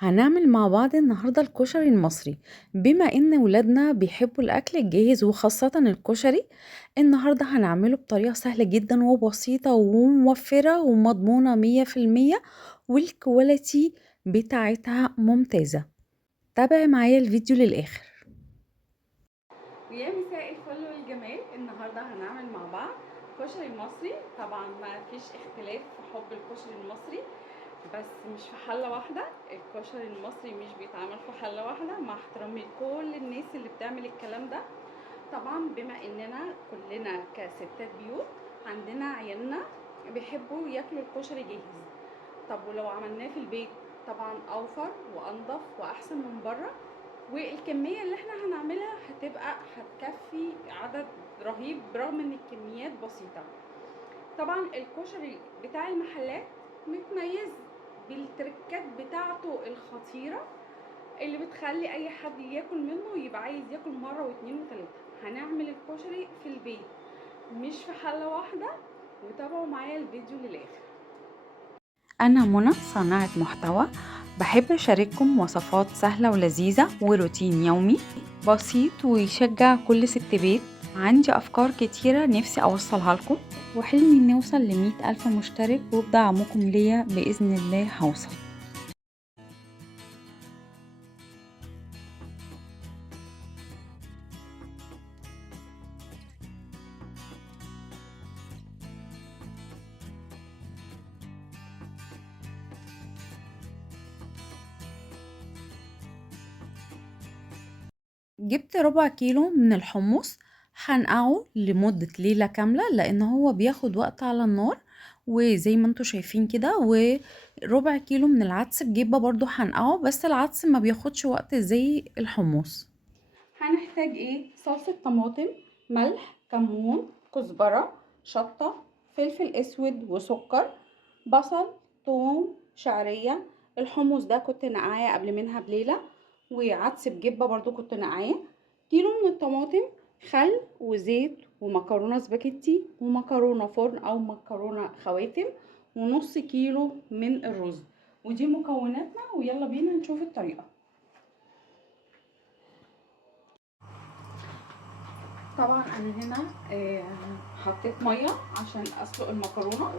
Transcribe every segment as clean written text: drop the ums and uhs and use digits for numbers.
هنعمل مع بعض النهاردة الكشري المصري. بما ان ولادنا بيحبوا الاكل الجاهز وخاصة الكشري، النهاردة هنعمله بطريقة سهلة جدا وبسيطة وموفرة ومضمونة 100%، والكواليتي بتاعتها ممتازة. تابع معايا الفيديو للآخر. يا مساء الفل والجمال. النهارده هنعمل مع بعض كشري مصري. طبعا ما فيش اختلاف في حب الكشري المصري، بس مش في حله واحده. الكشري المصري مش بيتعمل في حله واحده، مع احترامي لكل الناس اللي بتعمل الكلام ده. طبعا بما اننا كلنا كستات بيوت عندنا عيالنا بيحبوا ياكلوا الكشري جاهز. طب ولو عملناه في البيت طبعا اوفر وانضف واحسن من بره، والكميه اللي احنا هنعملها هتكفي عدد رهيب برغم ان الكميات بسيطه. طبعا الكشري بتاع المحلات متميز بالتركات بتاعته الخطيره اللي بتخلي اي حد ياكل منه يبقى عايز ياكل مره واتنين وتلاته. هنعمل الكشري في البيت مش في حله واحده، وتابعوا معايا الفيديو للاخر. أنا منى صانعة محتوى، بحب أشارككم وصفات سهلة ولذيذة وروتين يومي بسيط ويشجع كل ست بيت. عندي أفكار كتيرة نفسي أوصلها لكم، وحلمي إني أوصل ل100,000 مشترك، وبدعمكم ليا بإذن الله هوصل. جبت ربع كيلو من الحمص، هنقعه لمدة ليلة كاملة لأن هو بياخد وقت على النار، وزي ما انتوا شايفين كده. وربع كيلو من العدس بجيبه برضو هنقعه، بس العدس ما بياخدش وقت زي الحمص. هنحتاج ايه؟ صلصة طماطم، ملح، كمون، كزبرة، شطة، فلفل اسود وسكر، بصل، ثوم، شعرية. الحمص ده كنت نقعاه قبل منها بليلة، وعدس بجبة برضو كنت نقعاه. كيلو من الطماطم، خل وزيت ومكرونة سباكيتي ومكرونة فرن او مكرونة خواتم، ونص كيلو من الرز. ودي مكوناتنا، ويلا بينا نشوف الطريقة. طبعا انا هنا حطيت ميه عشان اسلق المكرونه،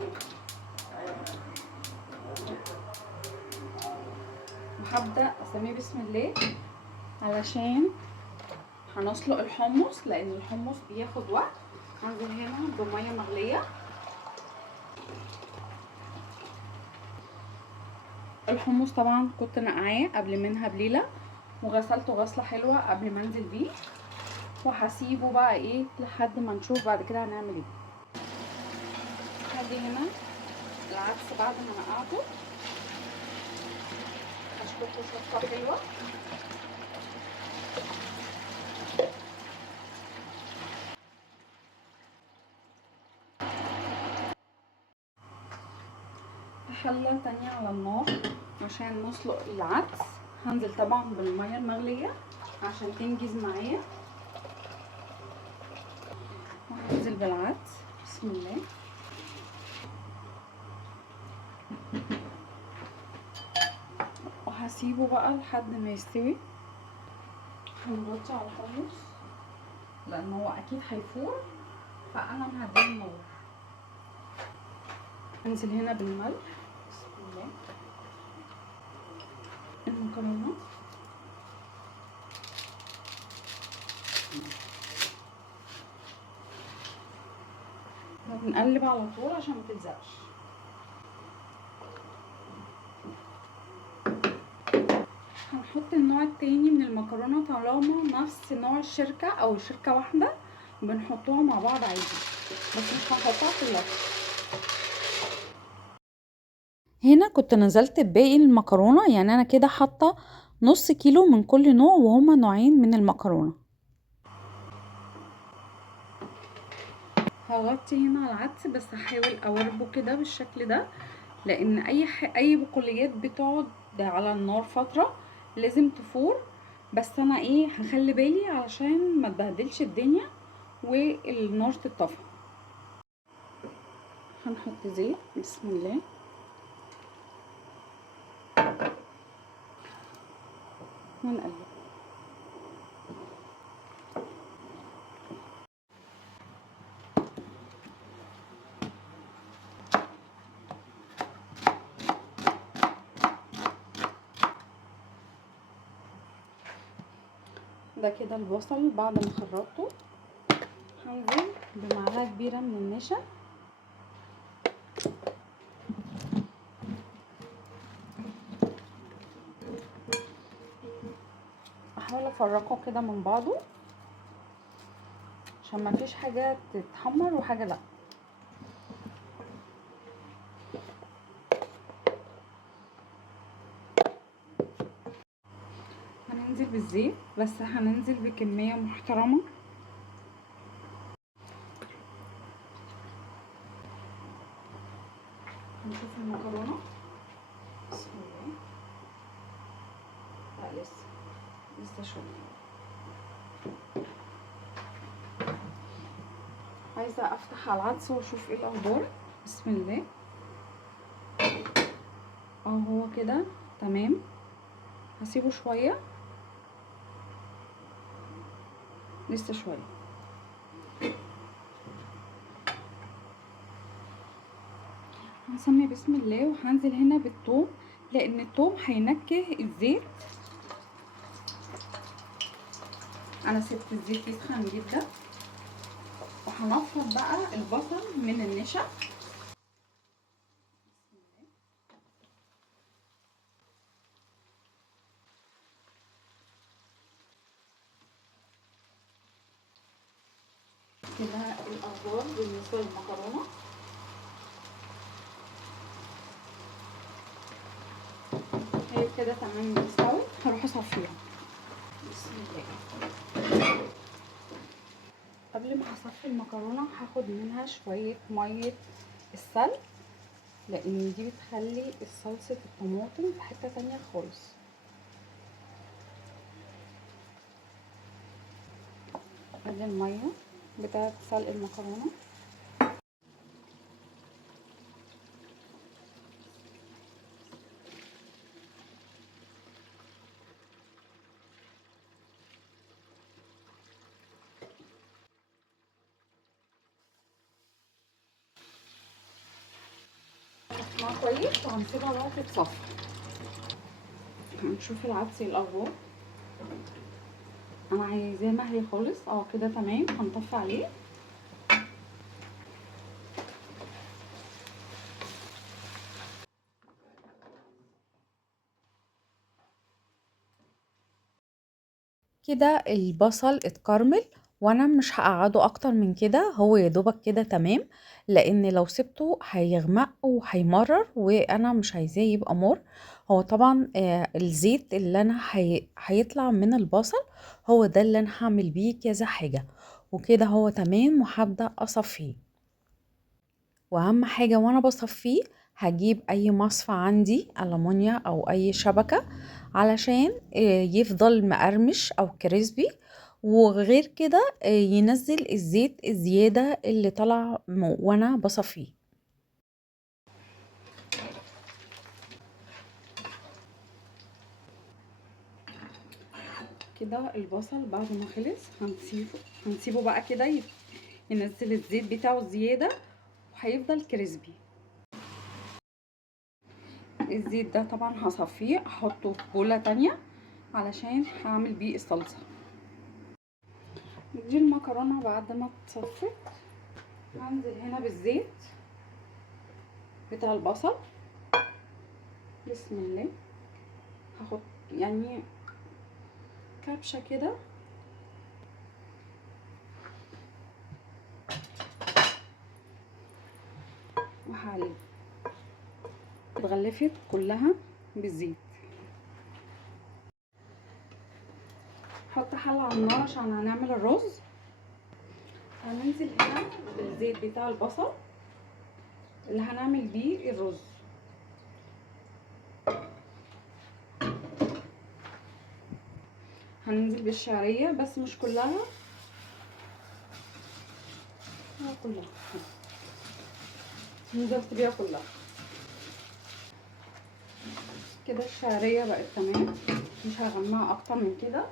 وهبدا اسميه بسم الله علشان هنسلق الحمص لان الحمص بياخد وقت. هنزل هنا بميه مغليه. الحمص طبعا كنت نقعاه قبل منها بليله، وغسلته غسله حلوه قبل ما انزل بيه، وهسيبه بقى ايه لحد ما نشوف بعد كده هنعمل ايه. هاجي هنا العدس بعد ما نقعته هشطفه شطفه حلوه. حلة تانية على النار عشان نسلق العدس. هنزل طبعا بالمية المغلية عشان تنجز معايا، وهنزل بالعدس بسم الله. وهسيبه بقى لحد ما يستوي. هنغطي على الحمص لان هو اكيد هيفور، فانا مهديه النار. هنزل هنا بالملح بسم الله. المكرونة بنقلب على طول عشان ما تلزقش. هنحط النوع التاني من المكرونة طالما نفس نوع الشركة او شركة واحدة بنحطوها مع بعض عادي، بس مش هنحطها كلها. هنا كنت نزلت بباقي المكرونة، يعني أنا كده حاطة نص كيلو من كل نوع، وهما نوعين من المكرونة. هغطي هنا على العدس، بس هحاول اوربه كده بالشكل ده، لان اي بقوليات بتقعد على النار فتره لازم تفور. بس انا ايه هخلي بالي علشان ما تبهدلش الدنيا والنار تطفى. هنحط زيت بسم الله. ونقلب. ده كده البصل بعد ما خرطته. هنزل بمعلقه كبيره من النشا، احاول افرقه كده من بعضه عشان ما فيش حاجه تتحمر وحاجه لا. هننزل بالزيت، بس هننزل بكميه محترمه. هنشوف المكرونه. بسم الله. لا لسه شويه. عايزه افتح على العدس واشوف ايه الاخبار. بسم الله. هو كده تمام. هسيبه شويه، لسه شويه. هنسمي بسم الله وهنزل هنا بالثوم، لان الثوم هينكه الزيت. انا سبت الزيت يسخن جدا، وهنفض بقى البصل من النشا. كده الاخبار بالنسبه للمكرونه. هي كده تمام استوت. هروح اصفيها. بسم الله. قبل ما هصفي المكرونه هاخد منها شويه ميه السلق، لان دي بتخلي صلصه الطماطم في حته تانية خالص. ادي الميه بتاعه سلق المكرونه. هنسمعها كويس وهنسيبها بقى تتصفى. هنشوف العدس الاخبار. انا عايزاه مهري خالص. كده تمام. هنطفي عليه. كده البصل اتكرمل، وانا مش هقعده اكتر من كده. هو يا دوبك كده تمام، لان لو سبته هيغمق وهيمرر، وانا مش عايزاه يبقى مر. هو طبعا الزيت اللي انا هيطلع من البصل هو ده اللي انا هعمل بيه كذا حاجة. وكده هو تمام، وهبدأ اصفيه. واهم حاجة وانا بصفيه، هجيب اي مصفى عندي ألمونيا او اي شبكة، علشان يفضل مقرمش او كريسبي. وغير كده ينزل الزيت الزيادة اللي طلع وانا بصفيه. كده البصل بعد ما خلص هنسيبه بقى كده ينزل الزيت بتاعه الزياده، وهيفضل كريسبي. الزيت ده طبعا هصفيه احطه في بوله تانية علشان هعمل بيه الصلصه. دي المكرونه بعد ما اتصفت. هنزل هنا بالزيت بتاع البصل. بسم الله. هاخد يعني كبشه كده، وهقلب. اتغلفت كلها بالزيت. حط حله على النار عشان هنعمل الرز. هننزل هنا بالزيت بتاع البصل اللي هنعمل بيه الرز. هننزل بالشعريه بس مش كلها، كلها نزلت بيها كلها. كده الشعريه بقت تمام. مش هغمقها اكتر من كده.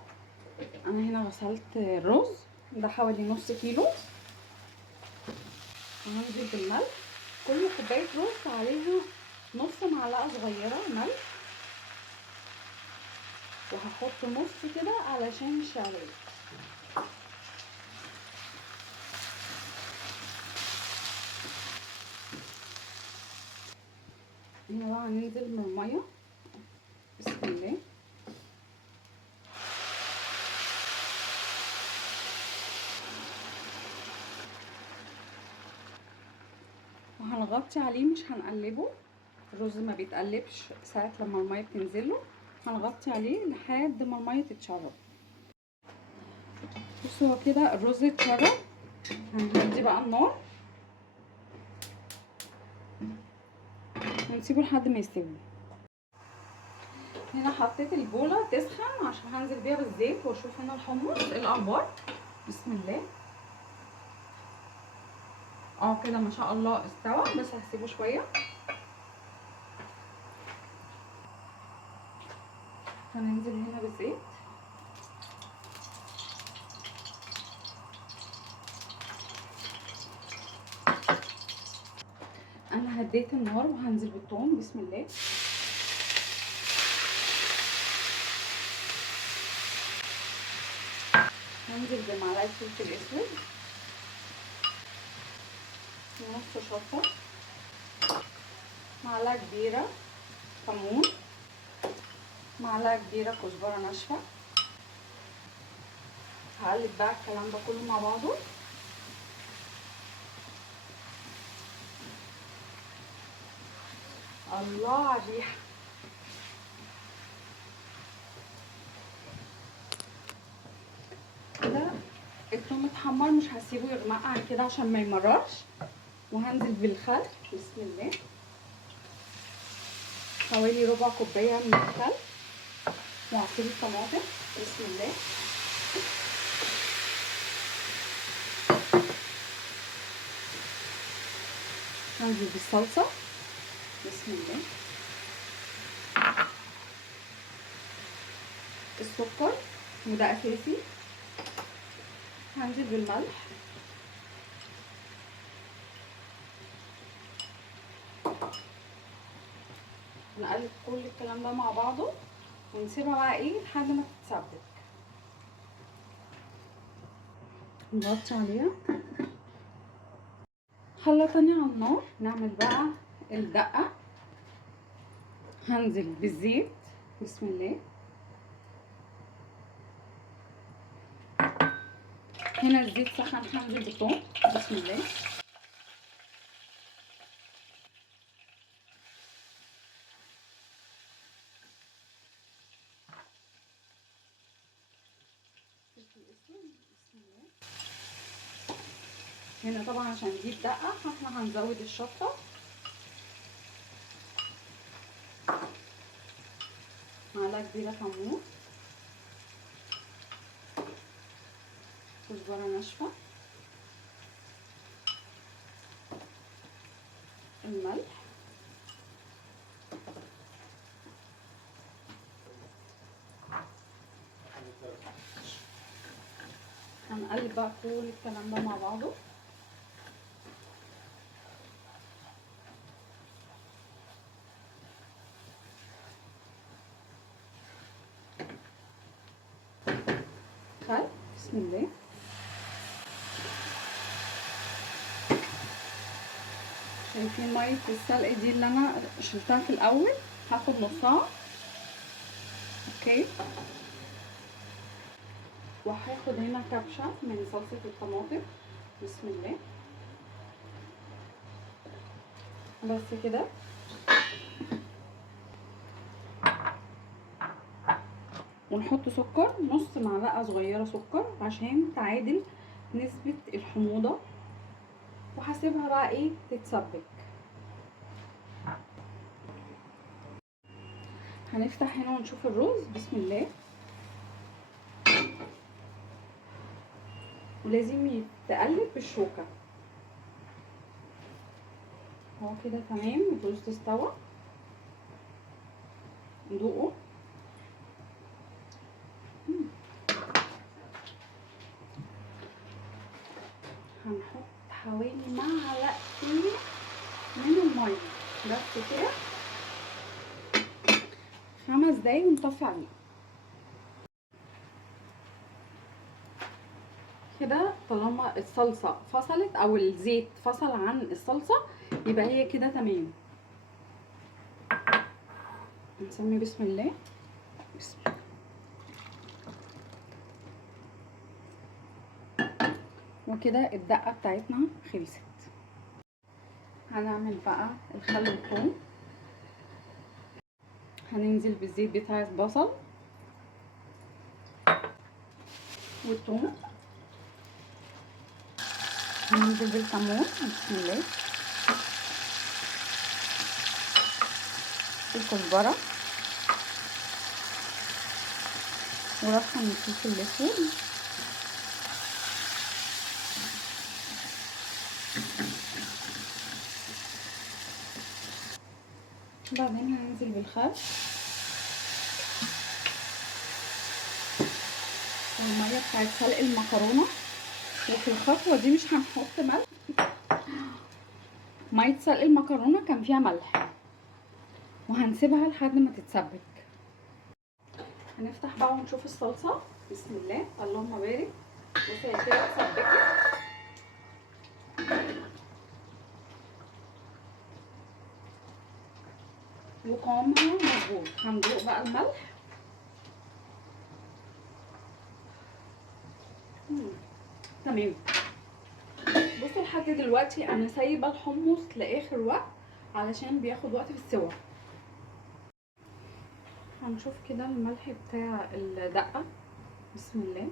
انا هنا غسلت الرز ده حوالي نص كيلو، وهنزل بالملح. كل كوبايه رز عليها نص معلقه صغيره ملح، وهحط نص كده علشان الشعريه. هنا بقى هننزل من الميه. بسم الله. وهنغطي عليه، مش هنقلبه. الرز ما بيتقلبش ساعة لما المية بتنزله. هنغطي عليه لحد ما المية تتشرب. بصوا هو كده الرز اتشرب. هنهدي بقى النار ونسيبه لحد ما يستوي. هنا حطيت البولة تسخن عشان هنزل بيها بالزيت واشوف هنا الحمص ايه الاخبار. بسم الله. كده ما شاء الله استوى، بس هسيبه شوية. هننزل هنا بالزيت. انا هديت النار وهنزل بالثوم. بسم الله. هنزل بمعلقه فلفل اسود، ونص شطه، معلقه كبيره كمون، معلقه كبيره كزبره ناشفه. هقلب بقى الكلام ده كله مع بعضه. الله على الريحه. كده الثوم اتحمر، مش هسيبه يغمق عن كده عشان ما يمررش. وهنزل بالخل. بسم الله. حوالي ربع كوبايه من الخل وعصير الطماطم. بسم الله. هنزل بالصلصه. بسم الله. السكر وده اساسي. هنزل بالملح. نقلب كل الكلام ده مع بعضه ونسيبها بقى ايه لحد ما تتسبك. نغطي عليها. حله تانية على النار نعمل بقى الدقه. هنزل بالزيت. بسم الله. هنا الزيت سخن، هنزل بالثوم. بسم الله. فلفل اسود. بسم الله. هنا طبعا عشان دي الدقه فاحنا هنزود الشطه، معلقه كبيره كمون، كزبره ناشفه، الملح، هنقلب بقى كل الكلام ده مع بعضه. خل. بسم الله. شايفين ميه السلق دي اللي انا شلتها في الاول؟ هاخد نصها. اوكي. وهاخد هنا كبشه من صلصه الطماطم. بسم الله. بس كده. ونحط سكر، نص معلقه صغيره سكر عشان تعادل نسبه الحموضه. وهسيبها بقى ايه تتسبك. هنفتح هنا ونشوف الرز. بسم الله. ولازم يتقلب بالشوكه. هو كده تمام، الرز استوى. ندوقه. حوالي معلقتين من الميه بس كده. 5 دقايق ونطفي عليه. كده طالما الصلصه فصلت او الزيت فصل عن الصلصه يبقى هي كده تمام. نسمي بسم الله. بسم الله. وكده الدقه بتاعتنا خلصت. هنعمل بقى الخل والثوم. هننزل بالزيت بتاع البصل والثوم. هننزل بالكمون. بسم الله. الكزبره ورشه من الفلفل الاسود. بعدين هننزل بالخل والميه بتاعت سلق المكرونه. وفي الخطوه دي مش هنحط ملح. ميه سلق المكرونه كان فيها ملح وهنسيبها لحد ما تتسبك. هنفتح بقى ونشوف الصلصه. بسم الله. اللهم بارك. بصي هي كده اتسبكت. وقوامها مظبوط. هندوق بقى الملح. تمام. بصوا لحد دلوقتي انا سايبه الحمص لاخر وقت علشان بياخد وقت في السوا. هنشوف كده الملح بتاع الدقه. بسم الله.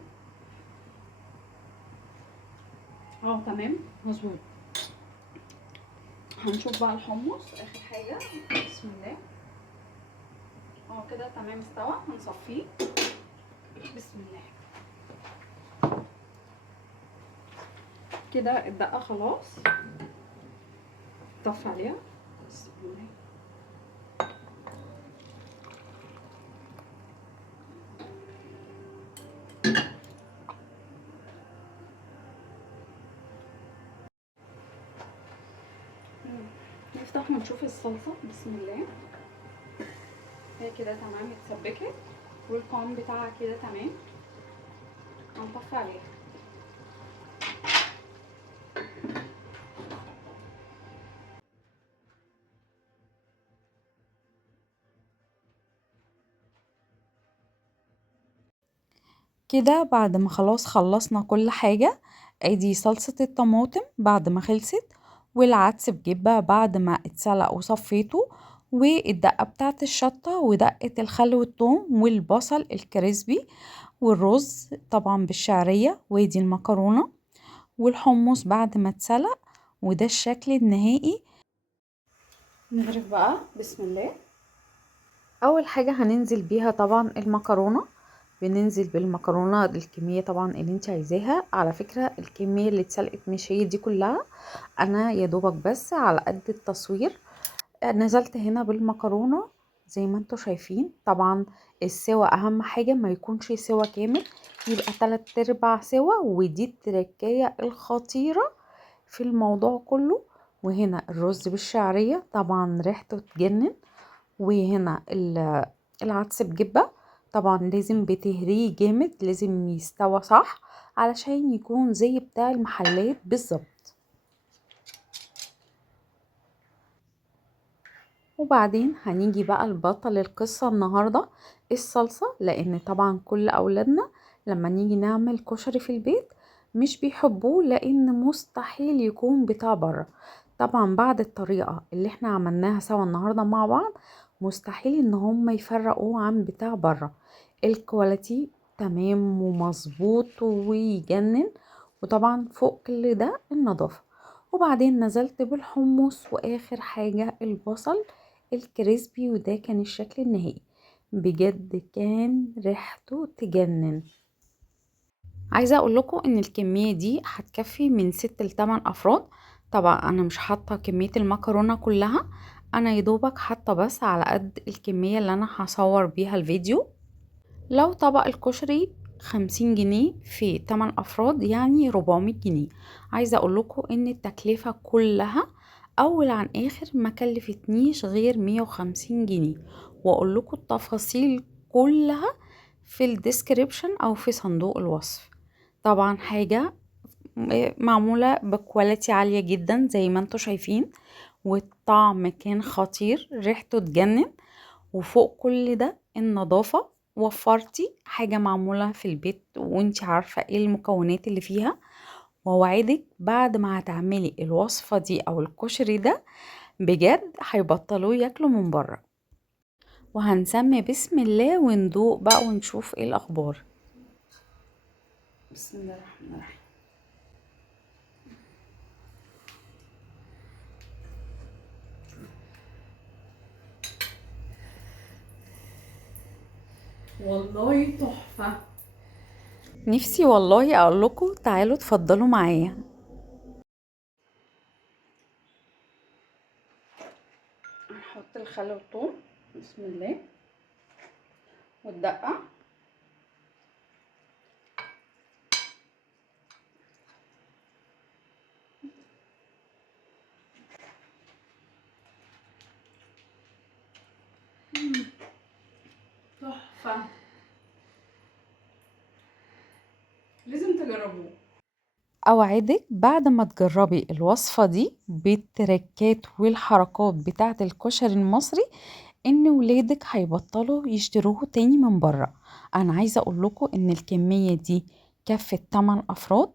تمام مظبوط. هنشوف بقى الحمص اخر حاجه. بسم الله. كده تمام استوى. هنصفيه. بسم الله. كده الدقه خلاص. طفي عليها. بسم الله. نفتح ونشوف الصلصه. بسم الله. هي كده تمام اتسبكت والقوام بتاعها كده تمام. هنطفي عليها. كده بعد ما خلاص خلصنا كل حاجة، ادي صلصة الطماطم بعد ما خلصت، والعدس بجبة بعد ما اتسلق وصفيته، والدقة بتاعت الشطة ودقة الخل والثوم والبصل الكريسبي، والرز طبعا بالشعرية، ودي المكرونة والحمص بعد ما اتسلق، وده الشكل النهائي. نغرف بقى. بسم الله. اول حاجة هننزل بيها طبعا المكرونة. بننزل بالمكرونة الكمية طبعا اللي انت عايزاها. على فكرة الكمية اللي اتسلقت مش هي دي كلها، انا يا دوبك بس على قد التصوير نزلت هنا بالمكرونة زي ما انتوا شايفين. طبعا السوا اهم حاجة ما يكونش سوا كامل، يبقى 3/4 سوا، ودي التركية الخطيرة في الموضوع كله. وهنا الرز بالشعرية طبعا ريحته تجنن، وهنا العدس بجبة طبعا لازم بتهريه جامد، لازم يستوى صح علشان يكون زي بتاع المحلات بالظبط. وبعدين هنيجي بقى لبطل القصة النهاردة، الصلصة، لان طبعا كل اولادنا لما نيجي نعمل كشري في البيت مش بيحبوه لان مستحيل يكون بتاع بره. طبعا بعد الطريقة اللي احنا عملناها سوا النهاردة مع بعض مستحيل ان هم يفرقوه عن بتاع بره. الكواليتي تمام ومظبوط ويجنن، وطبعا فوق كل ده النظافة. وبعدين نزلت بالحمص، واخر حاجة البصل الكريسبي، وده كان الشكل النهائي. بجد كان ريحته تجنن. عايزة اقول لكم ان الكمية دي هتكفي من 6 ل8 افراد. طبعا انا مش حاطة كمية المكرونة كلها، انا يدوبك حاطة بس على قد الكمية اللي انا هصور بيها الفيديو. لو طبق الكشري 50 جنيه في 8 أفراد يعني 400 جنيه. عايزة أقول لكم إن التكلفة كلها أول عن آخر ما كلفتنيش غير 150 جنيه، وأقول لكم التفاصيل كلها في الديسكريبشن أو في صندوق الوصف. طبعا حاجة معمولة بكواليتي عالية جدا زي ما انتوا شايفين، والطعم كان خطير، ريحته تجنن. وفوق كل ده النظافة، وفرتي حاجة معمولة في البيت وانتي عارفة ايه المكونات اللي فيها. ووعدك بعد ما هتعملي الوصفة دي او الكشري ده بجد هيبطلوا ياكلوا من بره. وهنسمي بسم الله وندوق بقى ونشوف ايه الاخبار. بسم الله الرحمن الرحيم. والله تحفة. نفسي والله اقول لكم تعالوا اتفضلوا معايا. هنحط الخل والثوم، بسم الله، والدقة. تحفة، لازم تجربوه. اوعدك بعد ما تجربي الوصفة دي بالتركات والحركات بتاعة الكشري المصري ان ولادك هيبطلوا يشتروه تاني من بره. انا عايزة اقول لكم ان الكمية دي كفت 8 افراد،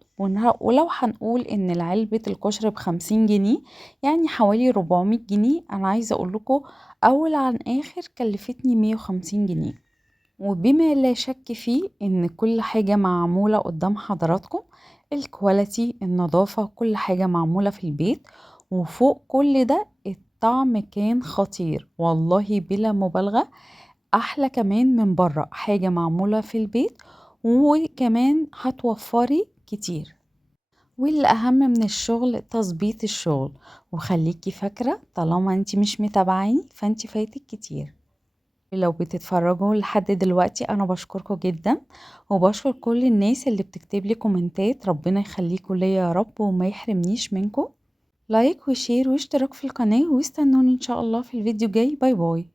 ولو هنقول ان العلبة الكشري ب50 جنيه يعني حوالي 400 جنيه. انا عايزة اقول لكم اول عن اخر كلفتني 150 جنيه. وبما لا شك فيه ان كل حاجة معمولة قدام حضراتكم، الكواليتي، النظافة، كل حاجة معمولة في البيت. وفوق كل ده الطعم كان خطير والله بلا مبالغة، احلى كمان من بره، حاجة معمولة في البيت وكمان هتوفري كتير. والأهم من الشغل تظبيط الشغل. وخليكي فاكرة طالما انتي مش متابعيني فانتي فايتك كتير. لو بتتفرجوا لحد دلوقتي انا بشكركم جدا، وبشكر كل الناس اللي بتكتب لي كومنتات. ربنا يخليكم ليا يا رب وما يحرمنيش منكم. لايك وشير واشتراك في القناة، واستنوني ان شاء الله في الفيديو الجاي. باي باي.